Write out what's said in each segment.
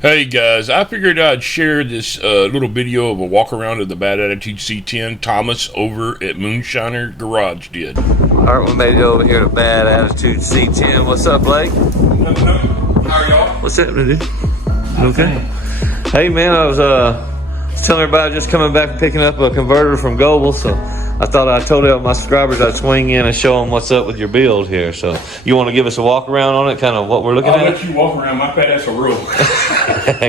Hey guys, I figured I'd share this little video of a walk around of the Bad Attitude C-10 Thomas over at Moonshiner Garage did. Alright, we made it over here to Bad Attitude C-10. What's up, Blake? How are y'all? What's happening, dude? Okay. Hey man, I was telling everybody just coming back and picking up a converter from Goble, so I thought I told all my subscribers I'd swing in and show them what's up with your build here. So you want to give us a walk around on it, kind of what we're looking at? I'll let you walk around. My fat ass will roll.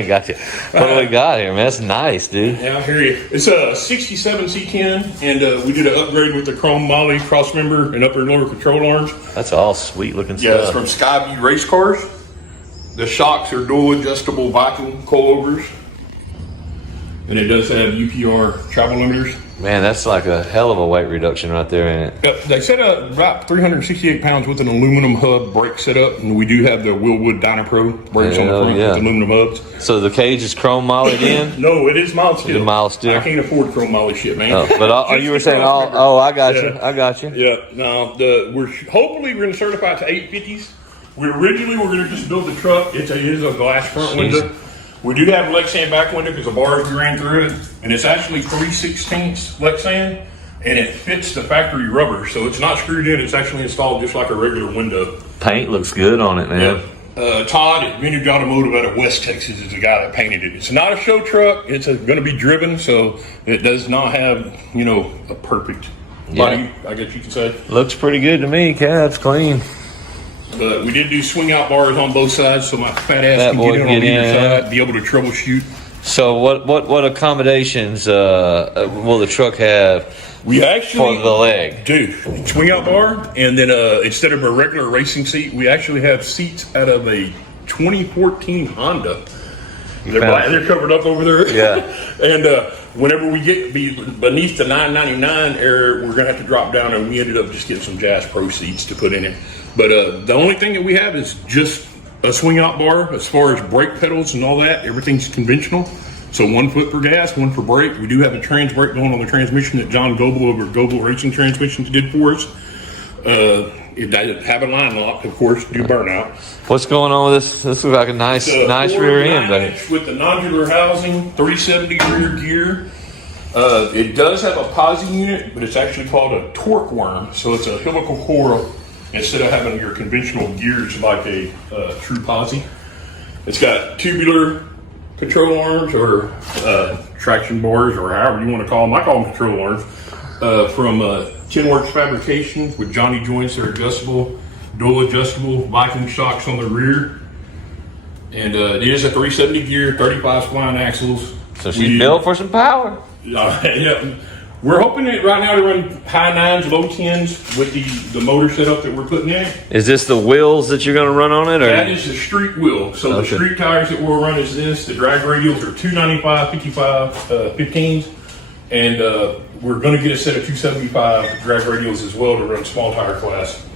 Gotcha. What do we got here, man? That's nice, dude. Yeah, I hear you. It's a 67 C-10, and we did an upgrade with the chrome moly cross member and upper and lower control arms. That's all sweet looking stuff. Yeah, it's from Skyview Race Cars. The shocks are dual adjustable Viking coilovers. And it does have UPR travel limiters. Man, that's like a hell of a weight reduction right there, ain't it? They set up about 368 pounds with an aluminum hub brake setup, and we do have the Willwood Dynapro brakes on the front with aluminum hubs. So the cage is chrome mollied in? No, it is mild steel. It's mild steel. I can't afford chrome molly shit, man. Oh, but you were saying I got you. I got you. Yeah, no, hopefully we're going to certify it to 850s. We originally were going to just build the truck. It is a glass front window. We do have Lexan back window because the bars we ran through it, and it's actually 3/16 Lexan, and it fits the factory rubber, so it's not screwed in. It's actually installed just like a regular window. Paint looks good on it, man. Yeah. Todd at Vintage Automotive out of West Texas is the guy that painted it. It's not a show truck. It's going to be driven, so it does not have, a perfect body, I guess you could say. Looks pretty good to me, cab's clean. But we did do swing out bars on both sides, so my fat ass can get in on either side, be able to troubleshoot. So what accommodations will the truck have for the leg? Dude, swing out bar, and then instead of a regular racing seat, we actually have seats out of a 2014 Honda. They're covered up over there. Yeah. And whenever we get beneath the $999 area, we're going to have to drop down, and we ended up just getting some Jazz Pro seats to put in it. But the only thing that we have is just a swing out bar. As far as brake pedals and all that, everything's conventional. So 1 foot for gas, 1 for brake. We do have a trans brake going on the transmission that John Goble over Goble Racing Transmissions did for us. It doesn't have a line lock, of course, do burnout. What's going on with this? This looks like a nice rear end, buddy. With the nodular housing, 370 rear gear. It does have a posi unit, but it's actually called a torque worm. So it's a helical coil instead of having your conventional gears like a true posi. It's got tubular control arms or traction bars, or however you want to call them. I call them control arms, from Tinworks Fabrications with Johnny joints. They're adjustable, dual adjustable Viking shocks on the rear. And it is a 370 gear, 35 spline axles. So she's built for some power. Yeah. We're hoping it right now to run high 9s, low 10s with the motor setup that we're putting in. Is this the wheels that you're going to run on it? Or? That is the street wheel. So the street tires that we'll run is this. The drag radials are 295, 55, 15s. And we're going to get a set of 275 drag radials as well to run small tire class.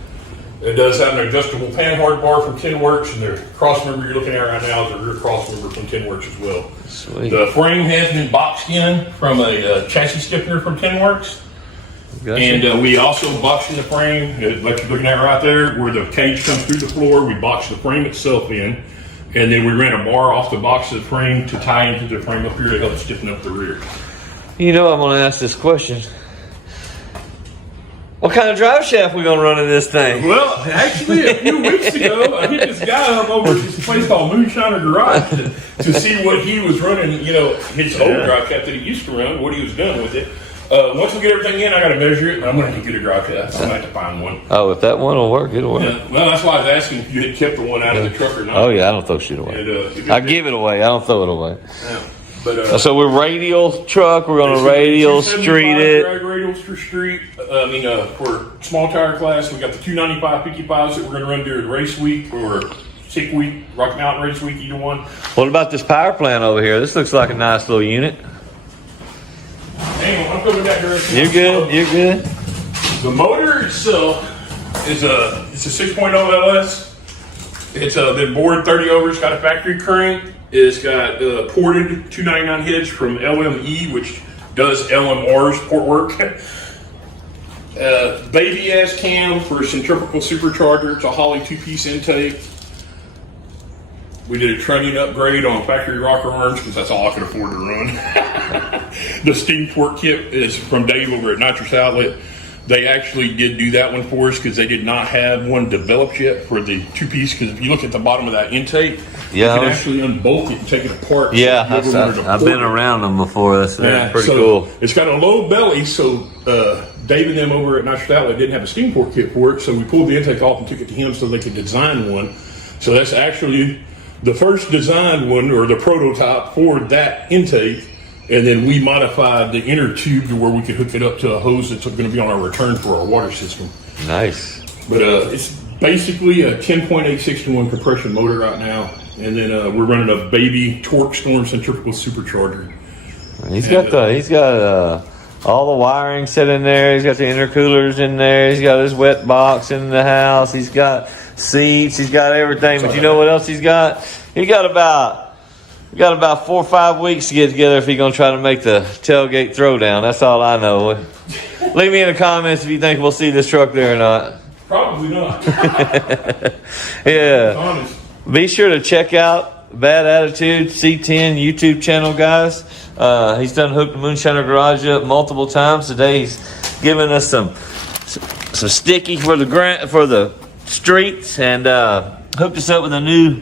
It does have an adjustable panhard bar from Tinworks, and the cross member you're looking at right now is a rear cross member from Tinworks as well. Sweet. The frame has been boxed in from a chassis stiffener from Tinworks. Gotcha. And we also boxed in the frame, like you're looking at right there, where the cage comes through the floor. We boxed the frame itself in, and then we ran a bar off the box of the frame to tie into the frame up here to help stiffen up the rear. You know I'm going to ask this question. What kind of drive shaft we going to run in this thing? Well, actually, a few weeks ago, I hit this guy up over at this place called Moonshiner Garage to see what he was running, his old drive shaft that he used to run, what he was doing with it. Once we get everything in, I got to measure it, and I'm going to get a drive shaft. I'm going to have to find one. Oh, if that one will work, it'll work. Yeah. Well, that's why I was asking if you had kept the one out of the truck or not. Oh, yeah, I don't throw shit away. And, I give it away. I don't throw it away. Yeah. But, so we're radial truck. We're going to radial street it. Drag radials for street. For small tire class, we got the 295 55s that we're going to run during race week or sick week, Rocky Mountain race week, either one. What about this power plant over here? This looks like a nice little unit. Hang on, I'm coming that direction. You're good. You're good. The motor itself is a 6.0 LS. It's been bored 30 over. It's got a factory crank. It's got ported 299 heads from LME, which does LMR's port work. Baby ass cam for centrifugal supercharger. It's a Holley 2-piece intake. We did a trunnion upgrade on factory rocker arms because that's all I could afford to run. The steam port kit is from Dave over at Nitrous Outlet. They actually did do that one for us because they did not have one developed yet for the two-piece. Because if you look at the bottom of that intake, you can actually unbolt it and take it apart. Yeah, I've been around them before. That's pretty cool. It's got a low belly, so Dave and them over at Nitrous Outlet didn't have a steam port kit for it. So we pulled the intake off and took it to him so they could design one. So that's actually the first designed one, or the prototype for that intake. And then we modified the inner tube to where we could hook it up to a hose that's going to be on our return for our water system. Nice. But it's basically a 10.86 to 1 compression motor right now. And then we're running a baby torque storm centrifugal supercharger. He's got all the wiring set in there. He's got the intercoolers in there. He's got his wet box in the house. He's got seats. He's got everything. But you know what else he's got? He got about 4 or 5 weeks to get together if he's going to try to make the tailgate throwdown. That's all I know. Leave me in the comments if you think we'll see this truck there or not. Probably not. Yeah. Honest. Be sure to check out Bad Attitude C-10 YouTube channel, guys. He's done hooked the Moonshiner Garage up multiple times. Today he's giving us some sticky for the streets, and hooked us up with a new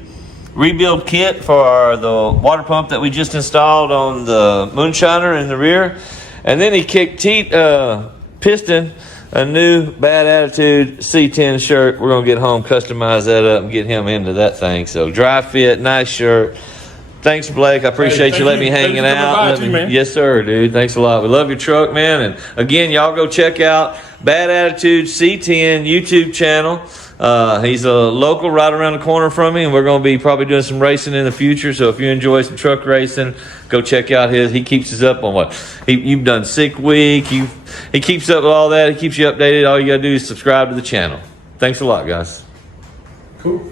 rebuild kit for the water pump that we just installed on the Moonshiner in the rear. And then he kicked Piston a new Bad Attitude C-10 shirt. We're going to get home, customize that up, and get him into that thing. So dry fit, nice shirt. Thanks, Blake. I appreciate you letting me hanging out. Yes, sir, dude. Thanks a lot. We love your truck, man. And again, y'all go check out Bad Attitude C-10 YouTube channel. He's a local right around the corner from me, and we're going to be probably doing some racing in the future. So if you enjoy some truck racing, go check out his. He keeps us up on what you've done sick week. He keeps up with all that. He keeps you updated. All you got to do is subscribe to the channel. Thanks a lot, guys. Cool.